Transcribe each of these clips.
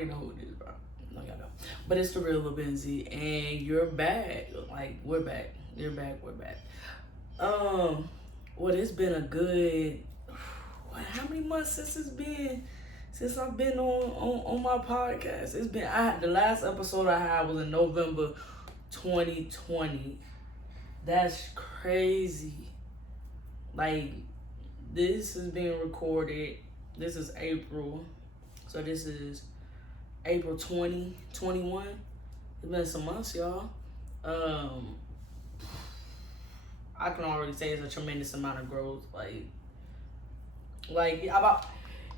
already know who it is, bro. No, y'all don't. But it's the real Lil Benzie, and you're back. Like, we're back. You're back. We're back. Well, it's been a good. How many months since it's been? Since I've been on my podcast, it's been. The last episode I had was in November 2020. That's crazy. Like, this is being recorded. This is April. So this is April 2021. It's been some months, y'all. I can already say it's a tremendous amount of growth. Like about,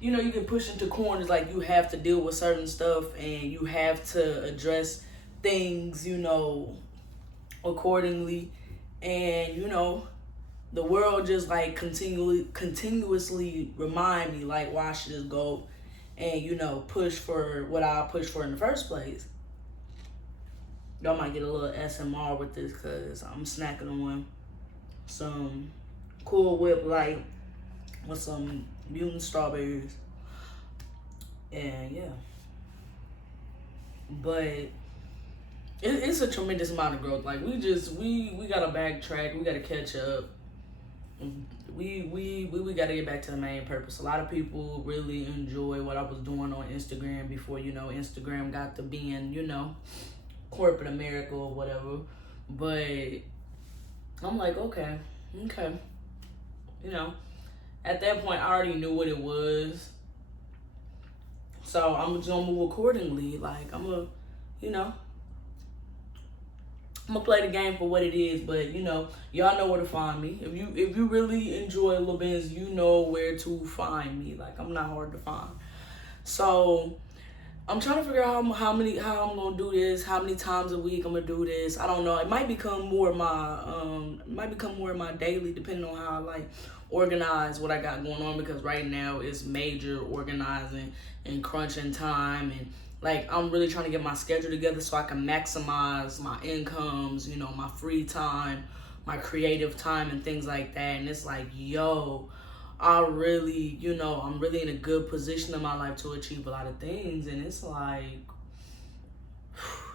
you get pushed into corners. Like, you have to deal with certain stuff, and you have to address things, accordingly. And the world just like continuously remind me like why I should just go and push for what I push for in the first place. Y'all might get a little SMR with this because I'm snacking on some Cool Whip Light with some mutant strawberries. And yeah. But it's a tremendous amount of growth. Like, we gotta backtrack, we gotta catch up. We gotta get back to the main purpose. A lot of people really enjoy what I was doing on Instagram before, Instagram got to being, corporate America or whatever. But I'm like, okay. At that point, I already knew what it was. So I'm just gonna move accordingly. Like, I'm gonna play the game for what it is, but y'all know where to find me. If you really enjoy Lil Benz, you know where to find me. Like, I'm not hard to find. So I'm trying to figure out how I'm gonna do this, how many times a week I'm gonna do this. I don't know. It might become more of my daily, depending on how I like organize what I got going on, because right now it's major organizing and crunching time, and like, I'm really trying to get my schedule together so I can maximize my incomes, my free time, my creative time, and things like that. And it's like, I'm really in a good position in my life to achieve a lot of things. And it's like,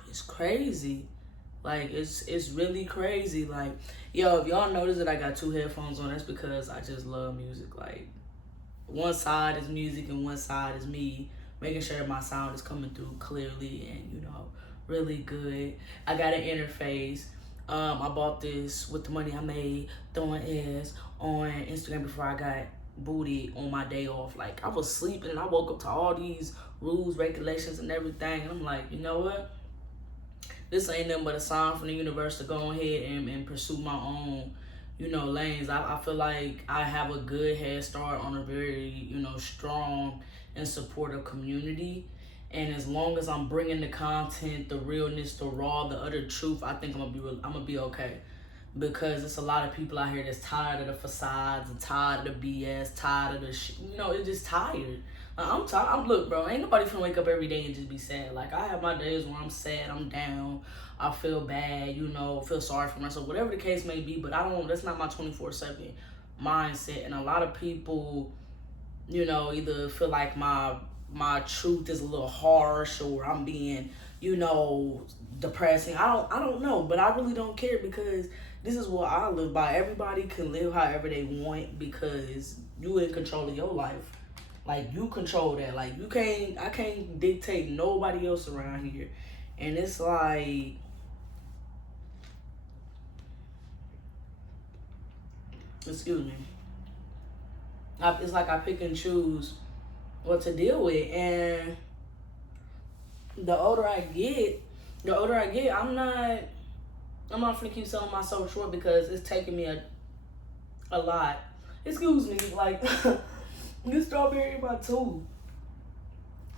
it's crazy. Like, it's really crazy. Like, if y'all notice that I got two headphones on, that's because I just love music. Like, one side is music and one side is me making sure my sound is coming through clearly and, really good. I got an interface. I bought this with the money I made throwing ads on Instagram before I got booted on my day off. Like, I was sleeping and I woke up to all these rules, regulations, and everything. And I'm like, you know what? This ain't nothing but a sign from the universe to go ahead and pursue my own, lanes. I feel like I have a good head start on a very, strong and supportive community. And as long as I'm bringing the content, the realness, the raw, the utter truth, I think I'm gonna be okay. Because it's a lot of people out here that's tired of the facades, and tired of the BS, tired of the shit. It's just tired. I'm tired. Look, bro, ain't nobody finna wake up every day and just be sad. Like, I have my days where I'm sad, I'm down, I feel bad, feel sorry for myself, whatever the case may be. But that's not my 24/7 mindset. And a lot of people, either feel like my truth is a little harsh, or I'm being, depressing. I don't know, but I really don't care, because this is what I live by. Everybody can live however they want, because you in control of your life. Like, you control that. Like, I can't dictate nobody else around here. And it's like, excuse me. It's like I pick and choose what to deal with. And the older I get, I'm not finna keep selling myself short, because it's taking me a lot. Excuse me, like, this strawberry in my tooth.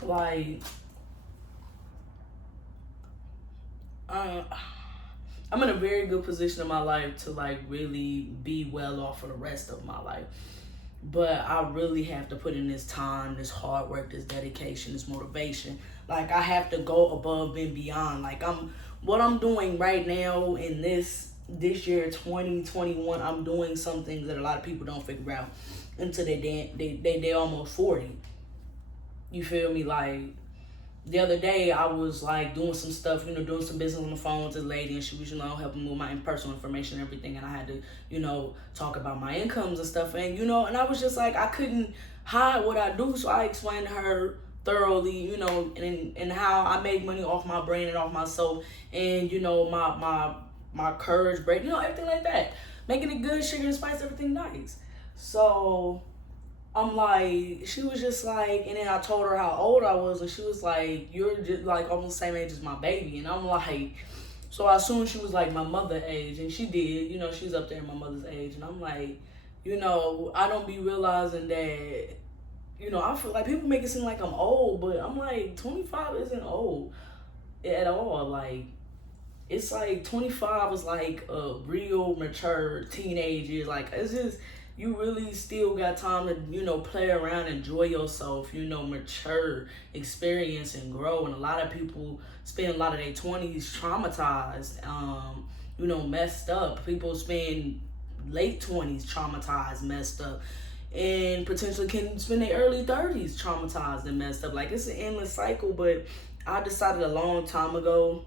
Like, I'm in a very good position in my life to, like, really be well off for the rest of my life. But I really have to put in this time, this hard work, this dedication, this motivation. Like, I have to go above and beyond. Like, what I'm doing right now in this year, 2021, I'm doing some things that a lot of people don't figure out until they almost 40. You feel me? Like, the other day I was like doing some stuff, doing some business on the phone with this lady, and she was, helping me with my personal information and everything, and I had to, talk about my incomes and stuff, and and I was just like, I couldn't hide what I do, so I explained to her thoroughly, and how I make money off my brain and off myself, and my courage break, everything like that, making it good, sugar and spice, everything nice. So I'm like, she was just like, and then I told her how old I was, and she was like, you're just like almost the same age as my baby. And I'm like, so I assumed she was like my mother age, and she did, she's up there in my mother's age. And I'm like, I don't be realizing that, I feel like people make it seem like I'm old, but I'm like, 25 isn't old at all. Like, it's like 25 is like a real mature teenage years. Like, it's just, you really still got time to, play around, enjoy yourself, mature, experience, and grow. And a lot of people spend a lot of their 20s traumatized, messed up. People spend late 20s traumatized, messed up, and potentially can spend their early 30s traumatized and messed up. Like, it's an endless cycle, but I decided a long time ago,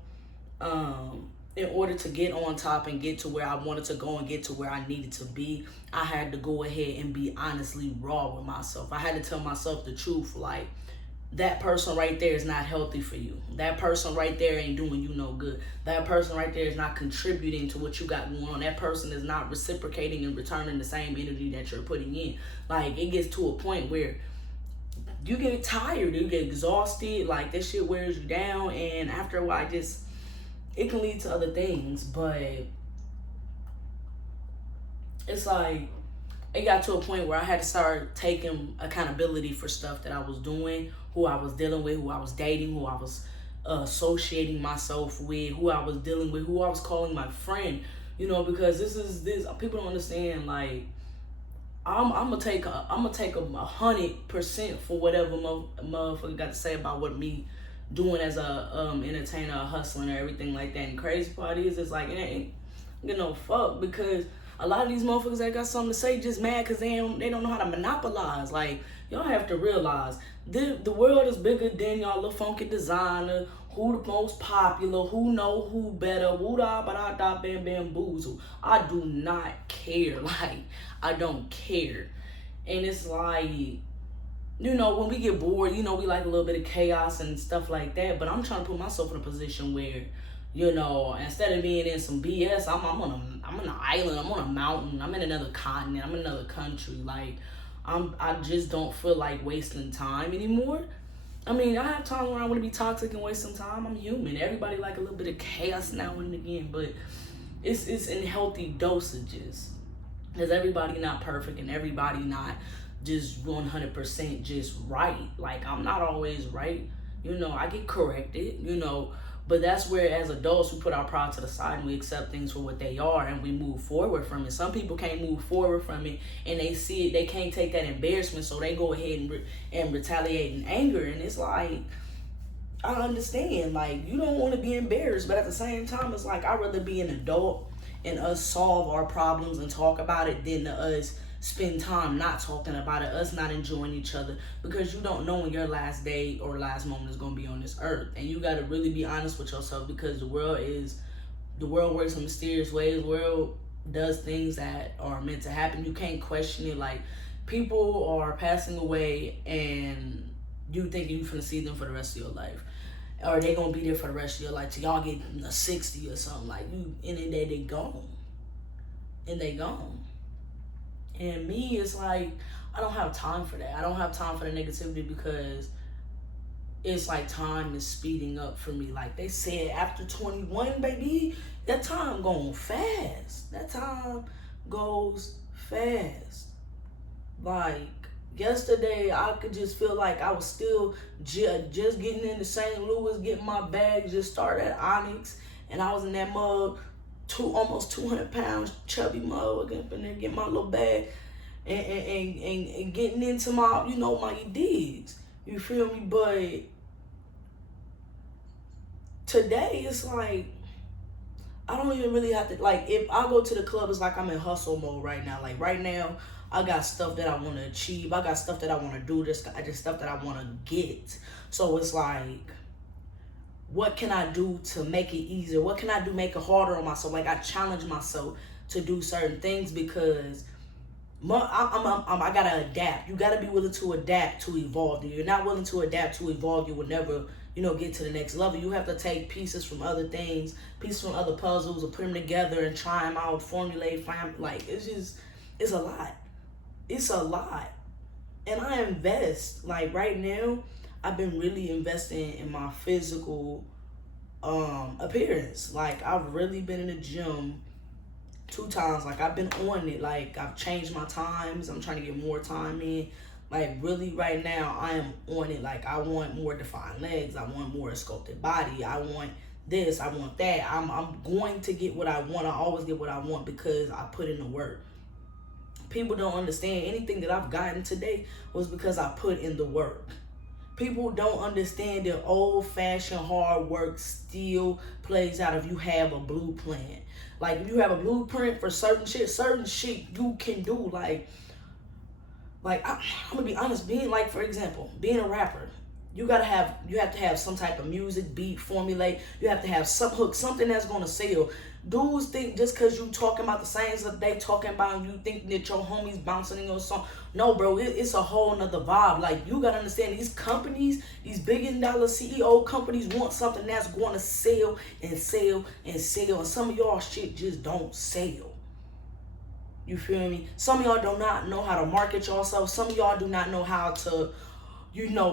in order to get on top and get to where I wanted to go and get to where I needed to be, I had to go ahead and be honestly raw with myself. I had to tell myself the truth, like, that person right there is not healthy for you. That person right there ain't doing you no good. That person right there is not contributing to what you got going on. That person is not reciprocating and returning the same energy that you're putting in. Like, it gets to a point where you get tired, you get exhausted, like, this shit wears you down, and after a while, it can lead to other things. But it's like, it got to a point where I had to start taking accountability for stuff that I was doing, who I was dealing with, who I was dating, who I was associating myself with, who I was dealing with, who I was calling my friend, because this people don't understand. Like, I'm gonna take 100% for whatever motherfucker got to say about what me doing as a entertainer, a hustling, or everything like that. And crazy part is, it's like, it ain't fuck, because a lot of these motherfuckers that got something to say just mad because they don't know how to monopolize. Like, y'all have to realize the world is bigger than y'all little funky designer, who the most popular, who know who better, woo da ba da da bam bam boozle. I do not care. Like, I don't care. And it's like, when we get bored, we like a little bit of chaos and stuff like that. But I'm trying to put myself in a position where, instead of being in some BS, I'm on an island, I'm on a mountain, I'm in another continent, I'm in another country. Like, I just don't feel like wasting time anymore. I mean, I have times where I want to be toxic and waste some time. I'm human. Everybody like a little bit of chaos now and again, but it's in healthy dosages. Because everybody not perfect and everybody not just 100% just right. Like, I'm not always right. I get corrected, but that's where, as adults, we put our pride to the side and we accept things for what they are and we move forward from it. Some people can't move forward from it, and they see it, they can't take that embarrassment, so they go ahead and retaliate in anger. And it's like, I understand, like, you don't want to be embarrassed, but at the same time, it's like, I'd rather be an adult and us solve our problems and talk about it than us spend time not talking about it, us not enjoying each other, because you don't know when your last day or last moment is going to be on this earth. And you got to really be honest with yourself, because the world works in mysterious ways. The world does things that are meant to happen. You can't question it. Like, people are passing away and you thinking you're finna see them for the rest of your life, or they gonna be there for the rest of your life till y'all get 60 or something. Like, you, and then they gone, and they gone. And me, it's like, I don't have time for that. I don't have time for the negativity, because it's like time is speeding up for me. Like they said, after 21, baby, that time going fast. That time goes fast. Like, yesterday, I could just feel like I was still just getting into St. Louis, getting my bag, just started at Onyx, and I was in that mug, almost 200 pounds, chubby mug, up in there, getting my little bag, and getting into my, my digs. You feel me? But today, it's like, I don't even really have to, like, if I go to the club, it's like I'm in hustle mode right now. Like, right now, I got stuff that I want to achieve. I got stuff that I want to do. Just stuff that I want to get. So it's like, what can I do to make it easier? What can I do make it harder on myself? Like I challenge myself to do certain things because I gotta adapt. You gotta be willing to adapt to evolve. If you're not willing to adapt to evolve, you will never, get to the next level. You have to take pieces from other things, pieces from other puzzles, and put them together and try them out, formulate, find. Like it's a lot. It's a lot. And I invest. Like right now, I've been really investing in my physical appearance. Like I've really been in the gym 2 times. Like I've been on it. Like I've changed my times. I'm trying to get more time in. Like really right now I am on it. Like I want more defined legs. I want more sculpted body. I want this. I want that. I'm going to get what I want. I always get what I want because I put in the work. People don't understand anything that I've gotten today was because I put in the work. People don't understand that old-fashioned hard work still plays out if you have a blueprint. Like if you have a blueprint for certain shit you can do. I'm gonna be honest, being like, for example, being a rapper, you have to have some type of music, beat, formulate. You have to have some hook, something that's gonna sell. Dudes think just cause you talking about the same stuff they talking about and you think that your homies bouncing in your song. No, bro, it's a whole nother vibe. Like you gotta understand these companies, these billion-dollar CEO companies want something that's gonna sell and sell and sell. And some of y'all shit just don't sell. You feel me? Some of y'all do not know how to market yourself. Some of y'all do not know how to,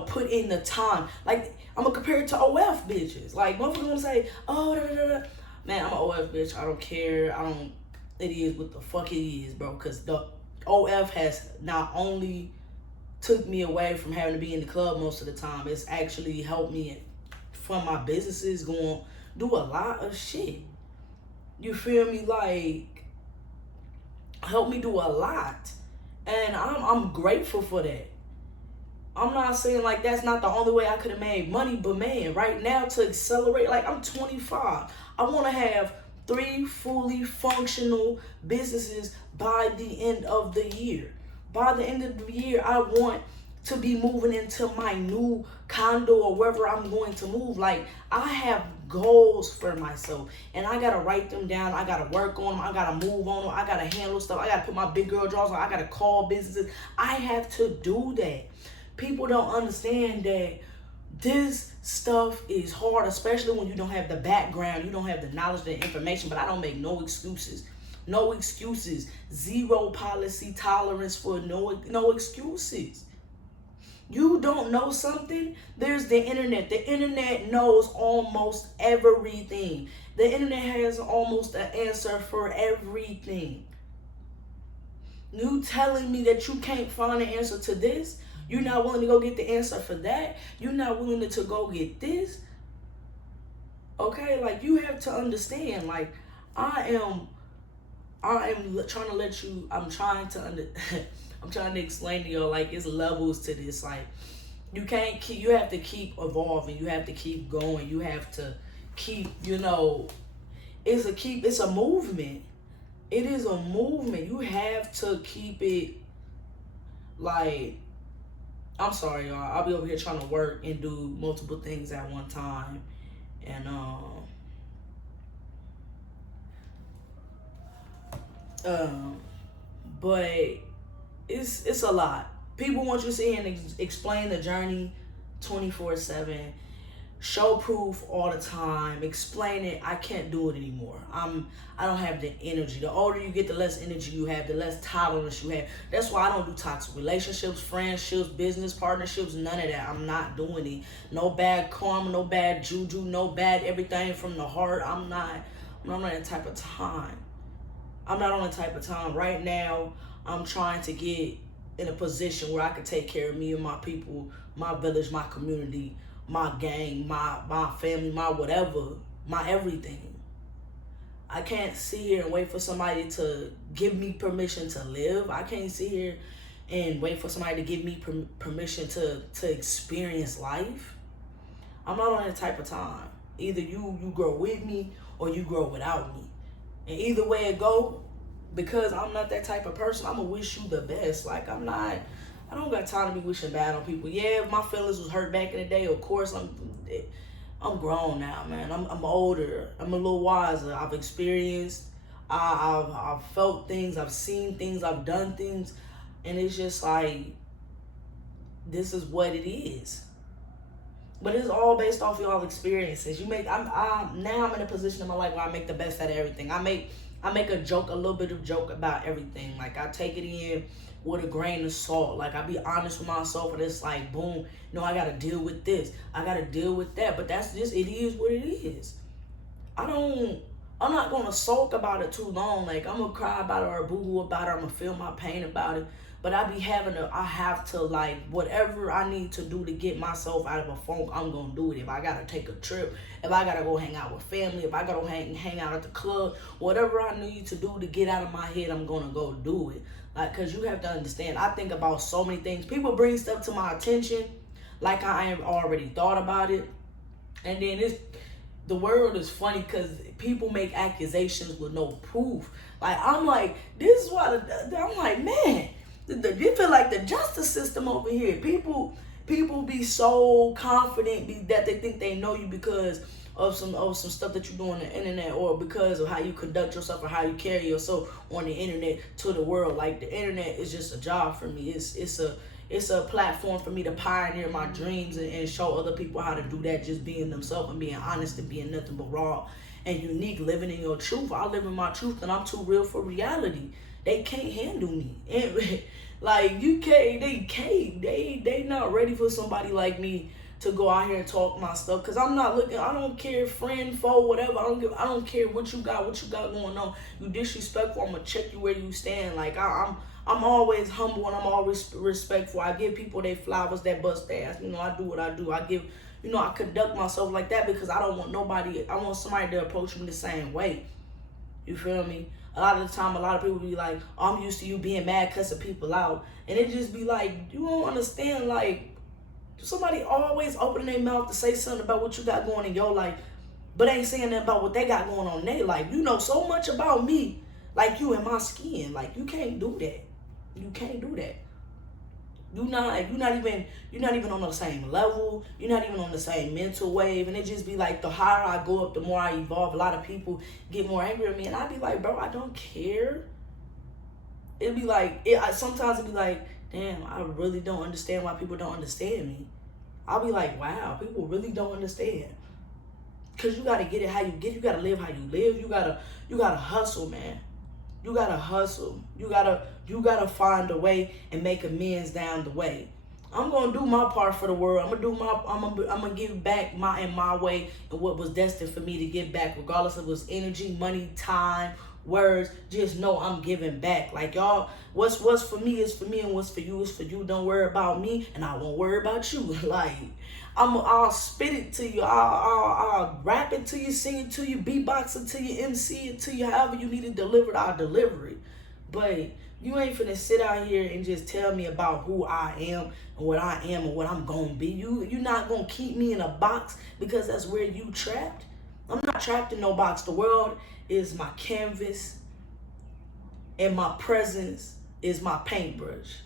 put in the time. Like, I'm going to compare it to OF bitches. Like, motherfuckers going to say, oh, da, da, da. Man, I'm an OF bitch. I don't care. It is what the fuck it is, bro. Because the OF has not only took me away from having to be in the club most of the time, it's actually helped me fund my businesses, going do a lot of shit. You feel me? Like, helped me do a lot. And I'm grateful for that. I'm not saying like that's not the only way I could have made money, but man, right now to accelerate, like I'm 25. I want to have 3 fully functional businesses by the end of the year. By the end of the year, I want to be moving into my new condo or wherever I'm going to move. Like I have goals for myself and I gotta write them down. I gotta work on them. I gotta move on them. I gotta handle stuff. I gotta put my big girl drawers on. I gotta call businesses. I have to do that. People don't understand that this stuff is hard, especially when you don't have the background, you don't have the knowledge, the information. But I don't make no excuses. No excuses. Zero policy tolerance for no excuses. You don't know something? There's the internet. The internet knows almost everything. The internet has almost an answer for everything. You telling me that you can't find an answer to this? You're not willing to go get the answer for that? You're not willing to go get this? Okay, like you have to understand, like I am trying to let you, I'm trying to explain to you, like it's levels to this. Like you have to keep evolving. You have to keep going. You have to keep, it's a movement. It is a movement. You have to keep it like, I'm sorry, y'all. I'll be over here trying to work and do multiple things at one time. And, but it's a lot. People want you to sit here and explain the journey 24/7, show proof all the time, explain it. I can't do it anymore. I don't have the energy. The older you get, the less energy you have, the less tolerance you have. That's why I don't do toxic relationships, friendships, business partnerships, none of that. I'm not doing it. No bad karma, no bad juju, no bad everything from the heart. I'm not on that type of time. I'm not on the type of time. Right now, I'm trying to get in a position where I can take care of me and my people, my village, my community, my gang, my family, my whatever, my everything. I can't sit here and wait for somebody to give me permission to live. I can't sit here and wait for somebody to give me permission to experience life. I'm not on that type of time. Either you grow with me or you grow without me. And either way it go, because I'm not that type of person, I'm going to wish you the best. Like, I don't got time to be wishing bad on people. Yeah, if my feelings was hurt back in the day, of course, I'm grown now, man. I'm older. I'm a little wiser. I've experienced. I've felt things. I've seen things. I've done things, and it's just like this is what it is. But it's all based off y'all experiences. You make. I'm now I'm in a position in my life where I make the best out of everything. I make a joke, a little bit of joke about everything. Like I take it in with a grain of salt. Like I be honest with myself, and it's like boom. No, I gotta deal with this. I gotta deal with that. But that's just it is what it is. I'm not gonna sulk about it too long. Like I'm gonna cry about it or boo-hoo about it. I'm gonna feel my pain about it. But I have to like whatever I need to do to get myself out of a funk, I'm gonna do it. If I gotta take a trip, if I gotta go hang out with family, if I gotta hang out at the club, whatever I need to do to get out of my head, I'm gonna go do it. Like, cause you have to understand, I think about so many things. People bring stuff to my attention, like I have already thought about it, and then the world is funny because people make accusations with no proof. Like I'm like, this is why I'm like, man, you feel like the justice system over here. People be so confident that they think they know you because of some stuff that you do on the internet, or because of how you conduct yourself or how you carry yourself on the internet to the world. Like the internet is just a job for me. It's a platform for me to pioneer my dreams and show other people how to do that, just being themselves and being honest and being nothing but raw and unique, living in your truth. I live in my truth and I'm too real for reality. They can't handle me. And, like they not ready for somebody like me to go out here and talk my stuff. Cause I'm not looking, I don't care, friend, foe, whatever. I don't care what you got going on. You disrespectful, I'm gonna check you where you stand. Like I'm always humble and I'm always respectful. I give people their flowers that bust their ass. I do what I do. I conduct myself like that because I don't want nobody, I want somebody to approach me the same way. You feel me? A lot of the time, a lot of people be like, oh, I'm used to you being mad, cussing people out. And it just be like, you don't understand, like, somebody always opening their mouth to say something about what you got going in your life, but ain't saying nothing about what they got going on in their life. You know so much about me, like you in my skin. Like, you can't do that. You can't do that. You're not even on the same level. You're not even on the same mental wave. And it just be like, the higher I go up, the more I evolve. A lot of people get more angry at me, and I be like, bro, I don't care. It'd be like, sometimes it'd be like, damn, I really don't understand why people don't understand me. I'll be like, wow, people really don't understand. Cause you gotta get it how you get it. You gotta live how you live. You gotta hustle, man. You gotta hustle. You gotta find a way and make amends down the way. I'm gonna do my part for the world. I'm gonna give back in my way and what was destined for me to give back, regardless of it was energy, money, time, words. Just know I'm giving back. Like, y'all, what's for me is for me, and what's for you is for you. Don't worry about me, and I won't worry about you. Like, I'll spit it to you. I'll rap it to you, sing it to you, beatbox it to you, MC it to you. However you need it delivered, I'll deliver it. But you ain't finna sit out here and just tell me about who I am and what I am and what I'm gonna be. You're not gonna keep me in a box because that's where you trapped. I'm not trapped in no box. The world is my canvas, and my presence is my paintbrush.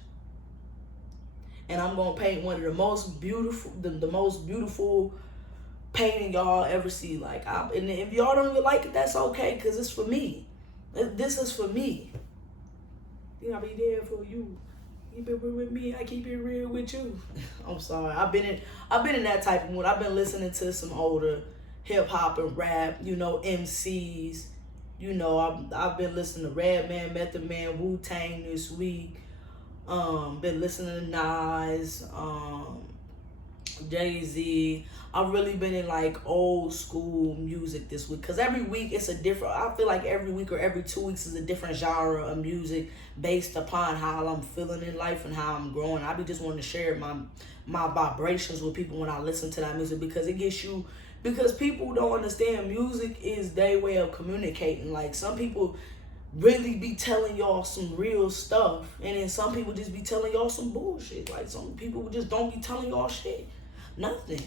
And I'm gonna paint one of the most beautiful painting y'all ever see. Like, and if y'all don't even like it, that's okay, cause it's for me. This is for me. I'll be there for you. Keep it real with me. I keep it real with you. I'm sorry. I've been in that type of mood. I've been listening to some older hip hop and rap. MCs. I've been listening to Redman, Method Man, Wu-Tang this week. Been listening to Nas, Jay-Z. I've really been in like old school music this week, because every week it's a different, I feel like every week or every 2 weeks is a different genre of music based upon how I'm feeling in life and how I'm growing. I be just wanting to share my vibrations with people when I listen to that music, because it gets you, because people don't understand music is their way of communicating. Like, some people really be telling y'all some real stuff, and then some people just be telling y'all some bullshit. Like, some people just don't be telling y'all shit, nothing.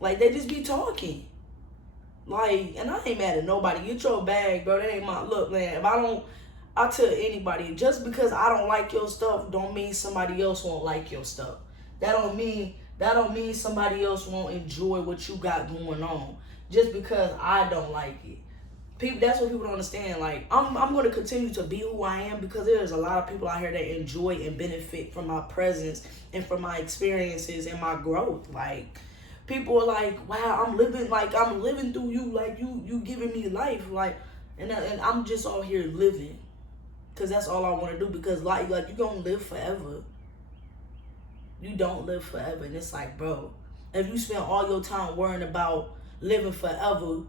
Like, they just be talking. Like, and I ain't mad at nobody. Get your bag, bro. That ain't my look, man. I tell anybody, just because I don't like your stuff don't mean somebody else won't like your stuff. That don't mean That don't mean somebody else won't enjoy what you got going on just because I don't like it. People, that's what people don't understand. Like, I'm going to continue to be who I am because there's a lot of people out here that enjoy and benefit from my presence and from my experiences and my growth. Like, people are like, wow, I'm living through you. Like, you giving me life. Like, and I'm just all here living because that's all I want to do. Because like you gonna live forever. You don't live forever. And it's like, bro, if you spend all your time worrying about living forever,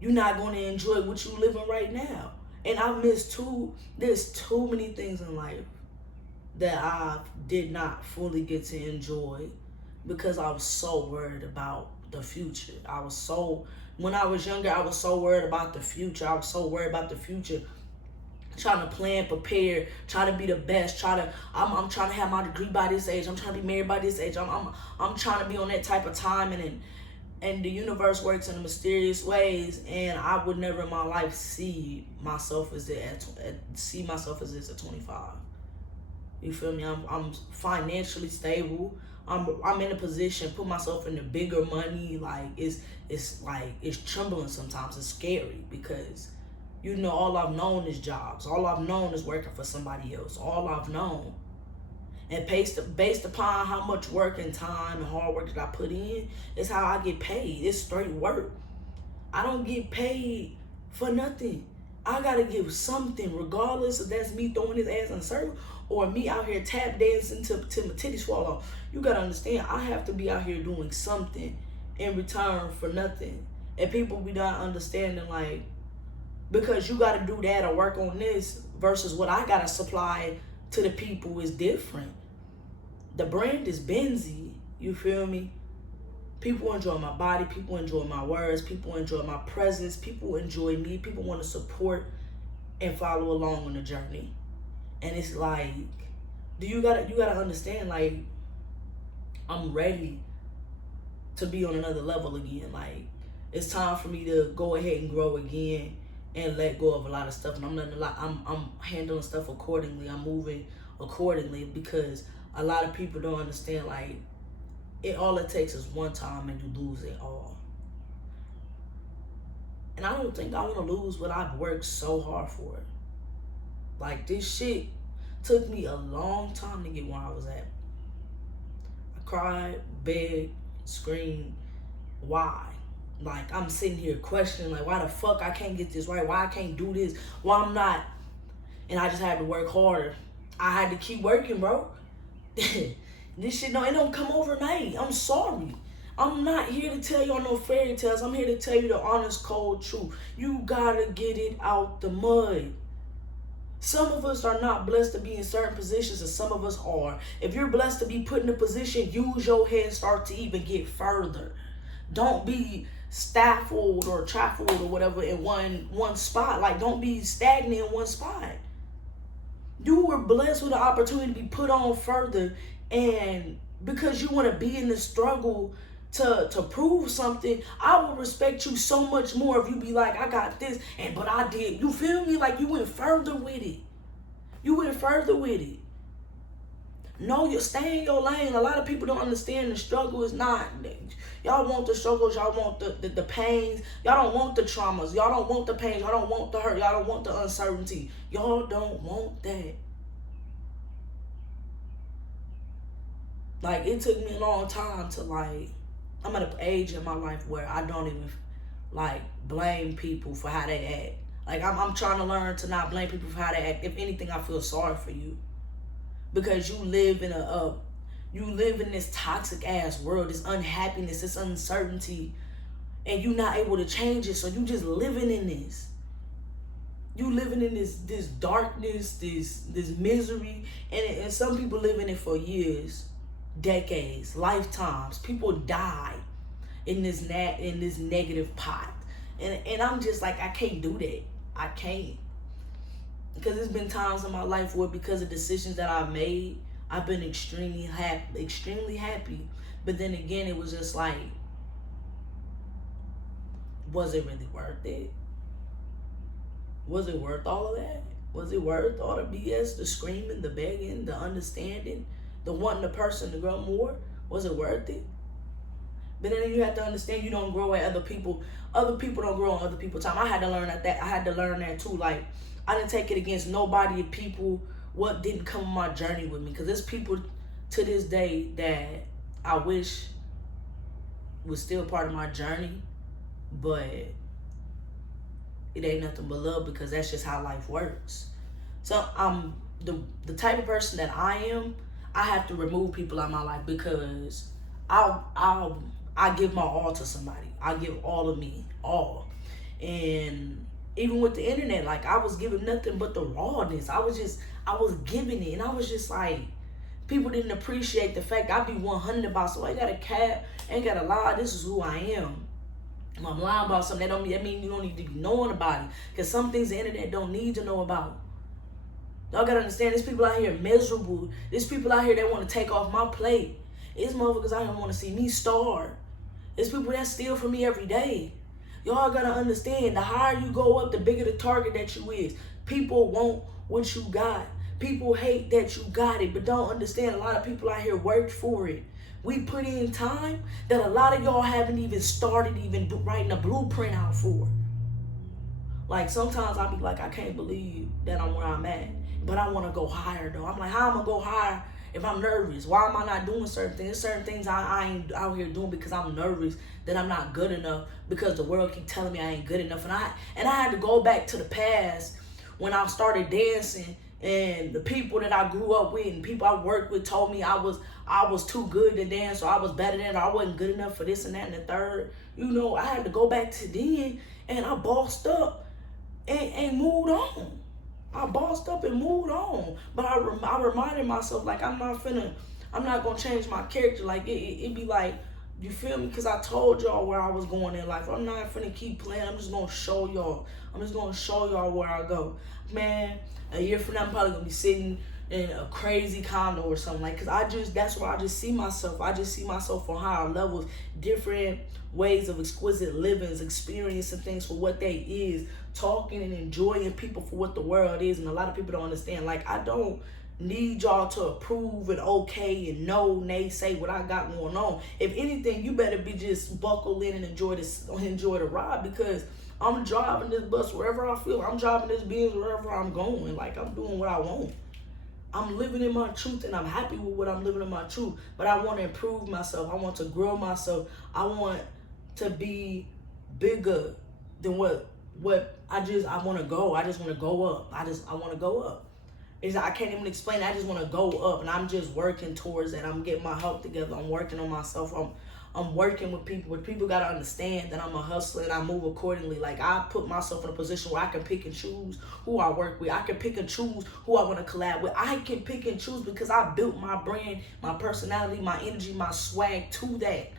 you're not going to enjoy what you living right now. And there's too many things in life that I did not fully get to enjoy because I was so worried about the future. When I was younger, I was so worried about the future. I was so worried about the future. Trying to plan, prepare, try to be the best. I'm trying to have my degree by this age. I'm trying to be married by this age. I'm trying to be on that type of time, and the universe works in mysterious ways. And I would never in my life see myself as this at 25. You feel me? I'm financially stable. I'm in a position, put myself in the bigger money. Like it's trembling sometimes. It's scary because all I've known is jobs. All I've known is working for somebody else. All I've known. And based upon how much work and time and hard work that I put in, is how I get paid. It's straight work. I don't get paid for nothing. I gotta give something, regardless if that's me throwing his ass in a circle or me out here tap dancing till my titties fall off. You gotta understand, I have to be out here doing something in return for nothing. And people be not understanding, like, because you got to do that or work on this versus what I got to supply to the people is different. The brand is Benzie, you feel me? People enjoy my body, people enjoy my words, people enjoy my presence, people enjoy me, people want to support and follow along on the journey. And it's like, you gotta understand, like, I'm ready to be on another level again. Like, it's time for me to go ahead and grow again and let go of a lot of stuff. And I'm handling stuff accordingly. I'm moving accordingly because a lot of people don't understand, like, all it takes is one time and you lose it all. And I don't think I want to lose what I've worked so hard for. Like, this shit took me a long time to get where I was at. I cried, begged, screamed. Why? Like, I'm sitting here questioning, like, why the fuck I can't get this right? Why I can't do this? Why I'm not? And I just had to work harder. I had to keep working, bro. This shit, it don't come overnight. I'm sorry. I'm not here to tell y'all no fairy tales. I'm here to tell you the honest, cold truth. You gotta get it out the mud. Some of us are not blessed to be in certain positions, and some of us are. If you're blessed to be put in a position, use your head start to even get further. Don't be staffled or traffled or whatever in one spot. Like, don't be stagnant in one spot. You were blessed with the opportunity to be put on further, and because you want to be in the struggle to prove something, I will respect you so much more if you be like, I got this, but I did. You feel me? Like, you went further with it. You went further with it. No, you stay in your lane. A lot of people don't understand the struggle is not. Y'all want the struggles. Y'all want the pains. Y'all don't want the traumas. Y'all don't want the pains. Y'all don't want the hurt. Y'all don't want the uncertainty. Y'all don't want that. Like, it took me a long time to, like, I'm at an age in my life where I don't even, like, blame people for how they act. Like, I'm trying to learn to not blame people for how they act. If anything, I feel sorry for you. Because you live in this toxic ass world, this unhappiness, this uncertainty, and you're not able to change it. So you just living in this. You living in this darkness, this misery, and some people live in it for years, decades, lifetimes. People die in this negative pot, and I'm just like, I can't do that. I can't. Because there's been times in my life where, because of decisions that I've made, I've been extremely happy. But then again, it was just like, was it really worth it? Was it worth all of that? Was it worth all the BS, the screaming, the begging, the understanding, the wanting the person to grow more? Was it worth it? But then you have to understand you don't grow at other people don't grow on other people's time. I had to learn I had to learn that too. Like, I didn't take it against nobody of people what didn't come on my journey with me. Because there's people to this day that I wish was still part of my journey, but it ain't nothing but love, because that's just how life works. So I'm the type of person that I am. I have to remove people out of my life, because I give my all to somebody. I give all of me, all. And even with the internet, like, I was giving nothing but the rawness. I was giving it, and I was just like, people didn't appreciate the fact I be 100 about, so I ain't got a cap, ain't got to lie. This is who I am. If I'm lying about something, that mean you don't need to be knowing about it. Because some things the internet don't need to know about. Y'all gotta understand, there's people out here miserable. There's people out here that want to take off my plate. There's motherfuckers out here want to see me starve. There's people that steal from me every day. Y'all gotta understand, the higher you go up, the bigger the target that you is. People want what you got. People hate that you got it, but don't understand, a lot of people out here worked for it. We put in time that a lot of y'all haven't even started even writing a blueprint out for. Like, sometimes I be like, I can't believe that I'm where I'm at, but I want to go higher though. I'm like, how am I gonna go higher if I'm nervous? Why am I not doing certain things? Certain things I ain't out here doing because I'm nervous that I'm not good enough, because the world keep telling me I ain't good enough. And I had to go back to the past when I started dancing, and the people that I grew up with and people I worked with told me I was too good to dance, or I was better than, or I wasn't good enough for this and that and the third. You know, I had to go back to then, and I bossed up and moved on. I bossed up and moved on. But I reminded myself, like, I'm not gonna change my character. Like, it be like, you feel me? Because I told y'all where I was going in life. I'm not finna keep playing. I'm just gonna show y'all. I'm just gonna show y'all where I go. Man, a year from now, I'm probably gonna be sitting in a crazy condo or something. Like, because that's where I just see myself. I just see myself on higher levels, different ways of exquisite livings, experiencing things for what they is, talking and enjoying people for what the world is. And a lot of people don't understand. Like, I don't need y'all to approve and okay and no, nay, say what I got going on. If anything, you better be just buckle in and enjoy the ride, because I'm driving this bus wherever I feel. I'm driving this Benz wherever I'm going. Like, I'm doing what I want. I'm living in my truth, and I'm happy with what I'm living in my truth. But I want to improve myself. I want to grow myself. I want to be bigger than what I want to go. I just want to go up. I want to go up. I can't even explain it. I just want to go up, and I'm just working towards that. I'm getting my health together. I'm working on myself. I'm working with people. But people got to understand that I'm a hustler and I move accordingly. Like, I put myself in a position where I can pick and choose who I work with. I can pick and choose who I want to collab with. I can pick and choose because I built my brand, my personality, my energy, my swag to that.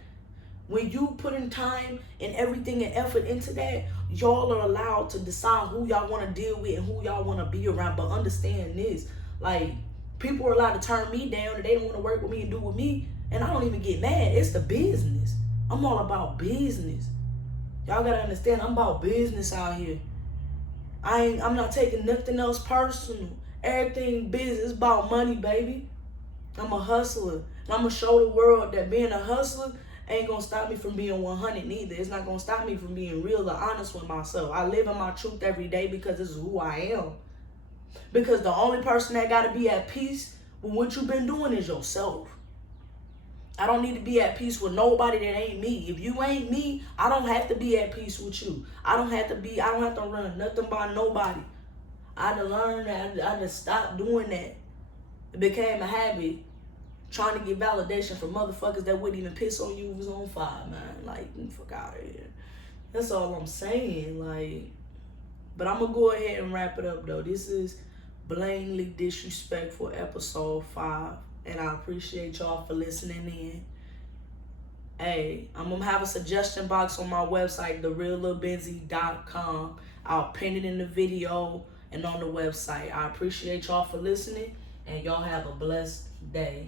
When you put in time and everything and effort into that, y'all are allowed to decide who y'all want to deal with and who y'all want to be around. But understand this, like, people are allowed to turn me down and they don't want to work with me and do with me, and I don't even get mad. It's the business. I'm all about business. Y'all gotta understand, I'm about business out here. I'm not taking nothing else personal. Everything business is about money, baby. I'm a hustler, and I'm gonna show the world that being a hustler ain't gonna stop me from being 100 neither. It's not gonna stop me from being real or honest with myself. I live in my truth every day because this is who I am. Because the only person that gotta be at peace with what you've been doing is yourself. I don't need to be at peace with nobody that ain't me. If you ain't me, I don't have to be at peace with you. I don't have to run nothing by nobody. I had to learn that. I had to stop doing that. It became a habit. Trying to get validation from motherfuckers that wouldn't even piss on you was on fire, man. Like, fuck out of here. That's all I'm saying. Like, but I'm gonna go ahead and wrap it up though. This is Blatantly Disrespectful, episode 5. And I appreciate y'all for listening in. Hey, I'm gonna have a suggestion box on my website, therealbenzie.com. I'll pin it in the video and on the website. I appreciate y'all for listening, and y'all have a blessed day.